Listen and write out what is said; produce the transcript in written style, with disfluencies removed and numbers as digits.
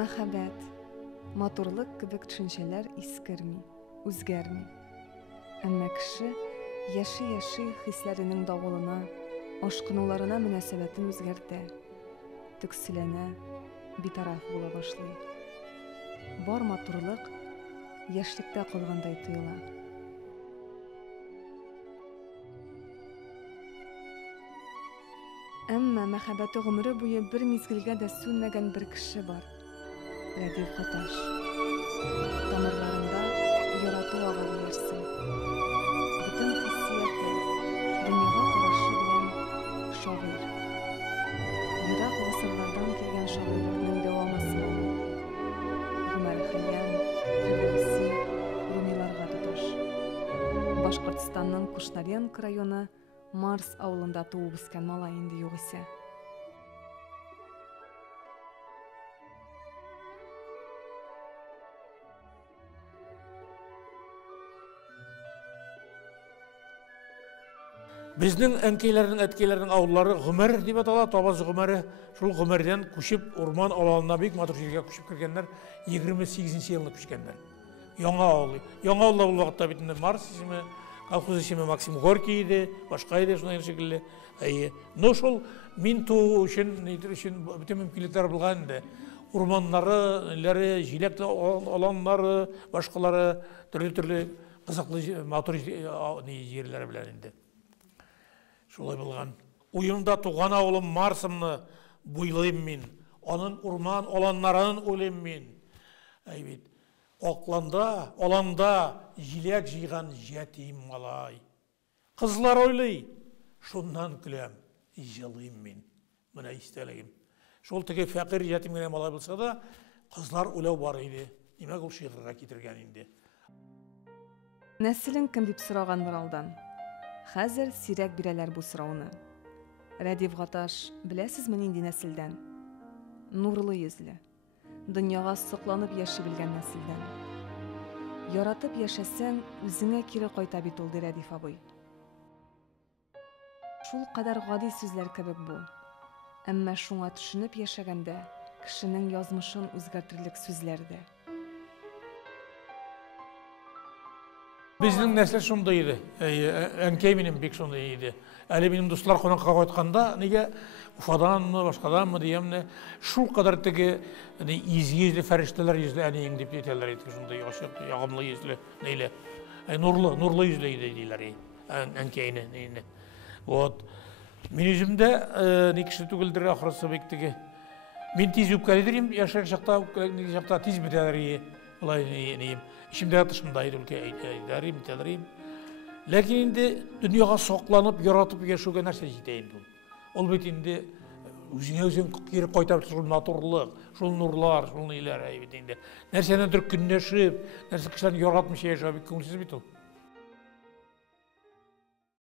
Мәхәббәт, матурлык кебек төшенчәләр искерми, үзгәрми. Әмма кеше яши хисләренең давылына, ашкынуларына мөнәсәбәтен үзгәртә, төкселәнә, битараф була башлый. Бар матурлык яшьлектә калгандай тоела. Әмма мәхәббәте гомере буе бер мизгелгә дә сүнмәгән бер кеше бар. Рәдиф Гаташ. Тамырларында ярату агы ярсый. Бүтән хиссияте, дөньяга карашы белән шагыйрь. Ерак гасырлардан килгән шагыйрьлекнең дәвамы ул. Гомәр Хәйям, Фирдәүси, Румиларга тоташ. Башкортстанның Кушнаренко районы Марс авылында туып үскән малай инде югыйсә. Безнең әнкәйләрнең, әткәйләрнең авыллары Гомәр дип атала, Табаз Гомәре. Шул Гомәрдән күчеп урман аланына бик матур җиргә күчеп кергәннәр, 28нче елда күчкәннәр. Яңа авыл. Яңа авылда ул вакытта бит Марс исеме, колхоз исеме Максим Горький иде, башка иде шуның шикелле. Но шул мин туу өчен, нидер өчен бүтән мөмкинлекләр булган инде. Урманнары, җиләк аланнары, башкалары төрле кызыклы матур җирләр белән инде. Шулай булган. Уйымда туган авылым Марсымны буйлыйм мин. Аның урман аланнарын уйлыйм мин. Бит. Акланда, аланда җиләк җыйган җәтим малай. Кызлар уйлый. Шуннан көләм, җылыйм мин. Менә истәлегем. Шул теге фәкыйрь җәтим генә малай булса да, кызлар уйлау бар иде. Димәк ул шигырьгә китергән инде. Нәселең кем дип сораган алдан? Хәзер сирәк бирәләр бу сорауны. Рәдиф Гаташ, беләсезме нинди нәселдән? Нурлы йөзле. Дөньяга сокланып яши белгән нәселдән. Яратып яшәсәң, үзеңә кире кайта бит ул, ди Рәдиф абый. Шул кадәр гади сүзләр кебек бу. Әмма шуңа төшенеп яшәгәндә, кешенең язмышын үзгәртерлек сүзләр дә. Безнең нәсел шундай иде. Әнкәй минем бик шундай иде. Әле минем дуслар кунакка кайтканда, нигә Уфаданмы, башкаданмы диямне, шул кадәр теге изге фәрештәләр йөзле әниең дип әйтәләр иде, шундай ачык, ягымлы йөзле, нәйле. Нурлы йөзле иде диләр. Әнкәйне. Вот. Мин үземдә ни кеше түгелдер ахрысы бик теге. Мин тиз үпкәлидер, яшәр чакта тиз бетәләр. Улай нiyim. İçimde dışımdaydı ülke aydarayım. Lakin indi dünyaya saklanıp, yaratıp yaşayan нәрсе жетейін бұл. Ол бет инде өзің кері қайтап шул натурлык, шул нурлар, шул нейләр әйбет инде. Нәрсәнедер көнләшеп, нәрсә кешеләрне яратмыйча яшәп, күңелсез бит ул.